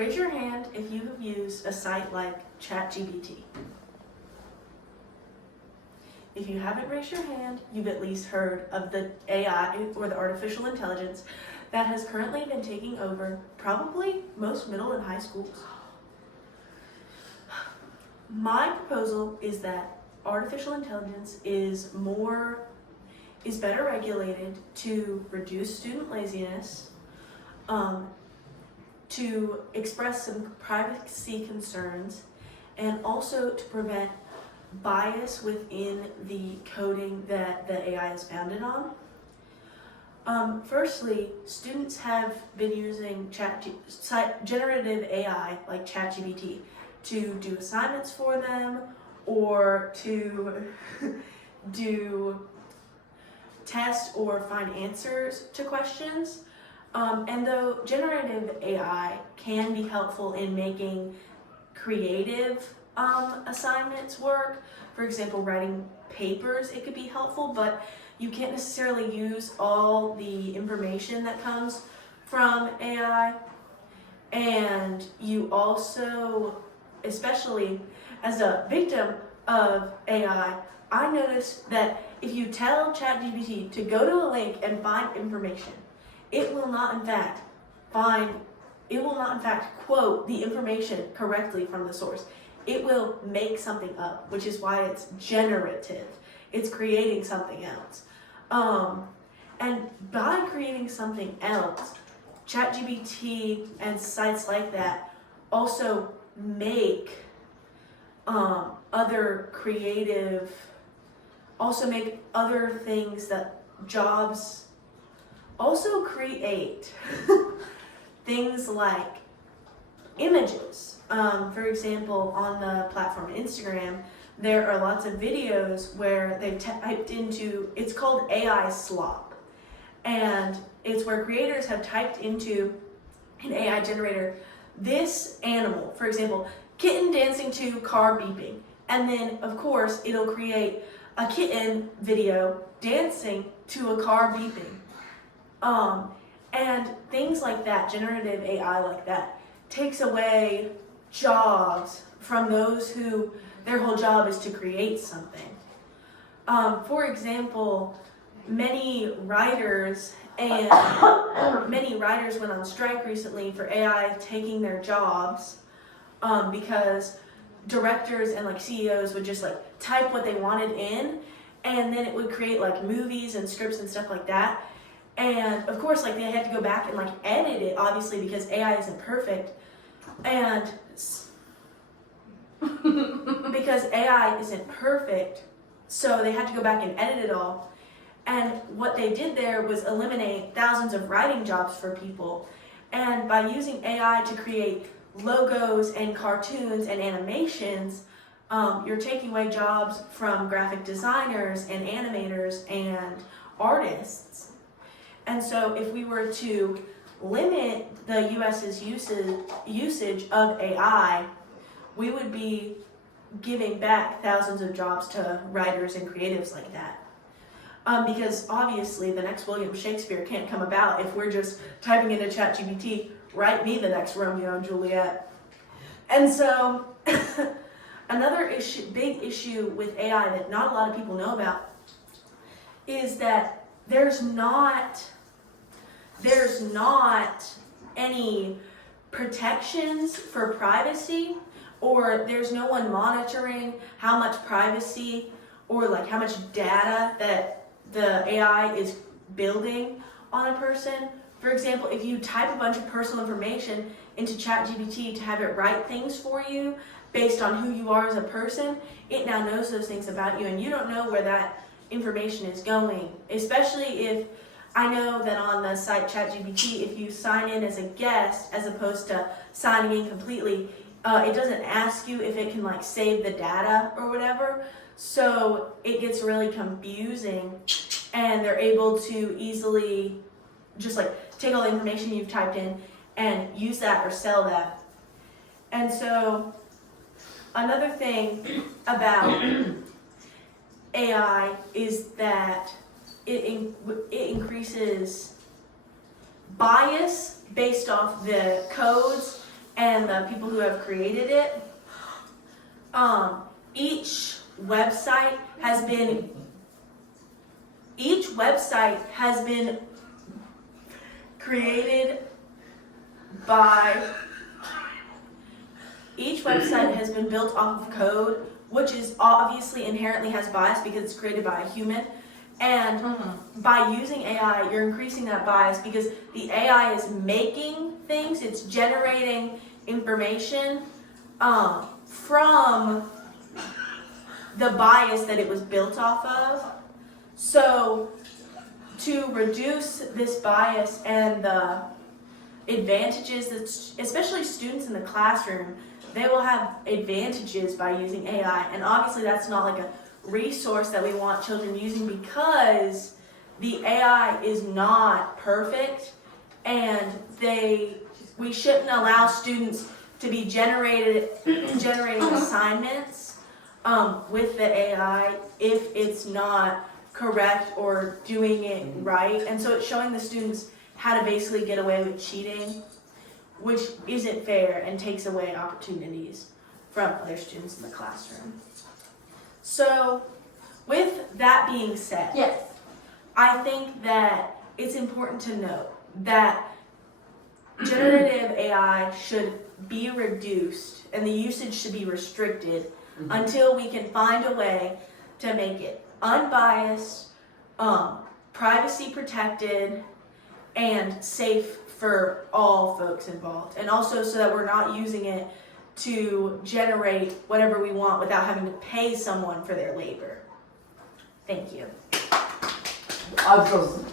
Raise your hand if you have used a site like ChatGPT. If you haven't raised your hand, you've at least heard of the AI or the artificial intelligence that has currently been taking over probably most middle and high schools. My proposal is that artificial intelligence is better regulated to reduce student laziness, to express some privacy concerns, and also to prevent bias within the coding that the AI is founded on. Firstly, students have been using generative AI like ChatGPT to do assignments for them or to do tests or find answers to questions. And though generative AI can be helpful in making creative assignments work, for example, writing papers, it could be helpful, but you can't necessarily use all the information that comes from AI. And you also, especially as a victim of AI, I noticed that if you tell ChatGPT to go to a link and find information, it will not in fact quote the information correctly from the source. It will make something up, which is why it's generative. It's creating something else. And by creating something else, ChatGPT and sites like that also make other things that jobs also create. Things like images. For example, on the platform Instagram, there are lots of videos where they've typed into, it's called AI slop. And it's where creators have typed into an AI generator this animal, for example, kitten dancing to car beeping. And then, of course, it'll create a kitten video dancing to a car beeping. And things like that, generative AI like that, takes away jobs from those who their whole job is to create something. For example, many writers went on strike recently for AI taking their jobs, because directors and like CEOs would just like type what they wanted in, and then it would create like movies and scripts and stuff like that. And of course, like they had to go back and like edit it, obviously, because AI isn't perfect. And because AI isn't perfect, so they had to go back and edit it all. And what they did there was eliminate thousands of writing jobs for people. And by using AI to create logos and cartoons and animations, you're taking away jobs from graphic designers and animators and artists. And so if we were to limit the US's usage of AI, we would be giving back thousands of jobs to writers and creatives like that. Because obviously the next William Shakespeare can't come about if we're just typing into ChatGPT, write me the next Romeo and Juliet. And so another big issue with AI that not a lot of people know about is that there's not any protections for privacy, or there's no one monitoring how much privacy or like how much data that the AI is building on a person. For example, if you type a bunch of personal information into ChatGPT to have it write things for you based on who you are as a person, it now knows those things about you, and you don't know where that information is going. Especially if, I know that on the site ChatGPT, if you sign in as a guest as opposed to signing in completely, it doesn't ask you if it can like save the data or whatever. So it gets really confusing, and they're able to easily just like take all the information you've typed in and use that or sell that. And so another thing about AI is that it increases bias based off the codes and the people who have created it. Each website has been created by, each website has been built off of code, which is obviously inherently has bias because it's created by a human. And by using AI, you're increasing that bias because the AI is making things, it's generating information from the bias that it was built off of. So to reduce this bias and the advantages that, especially students in the classroom, they will have advantages by using AI. And obviously that's not like a resource that we want children using because the AI is not perfect, and we shouldn't allow students to be generating assignments with the AI if it's not correct or doing it right. And so it's showing the students how to basically get away with cheating, which isn't fair and takes away opportunities from other students in the classroom. So with that being said, Yes. I think that it's important to note that generative AI should be reduced and the usage should be restricted until we can find a way to make it unbiased, privacy protected, and safe for all folks involved. And also so that we're not using it to generate whatever we want without having to pay someone for their labor. Thank you. Awesome.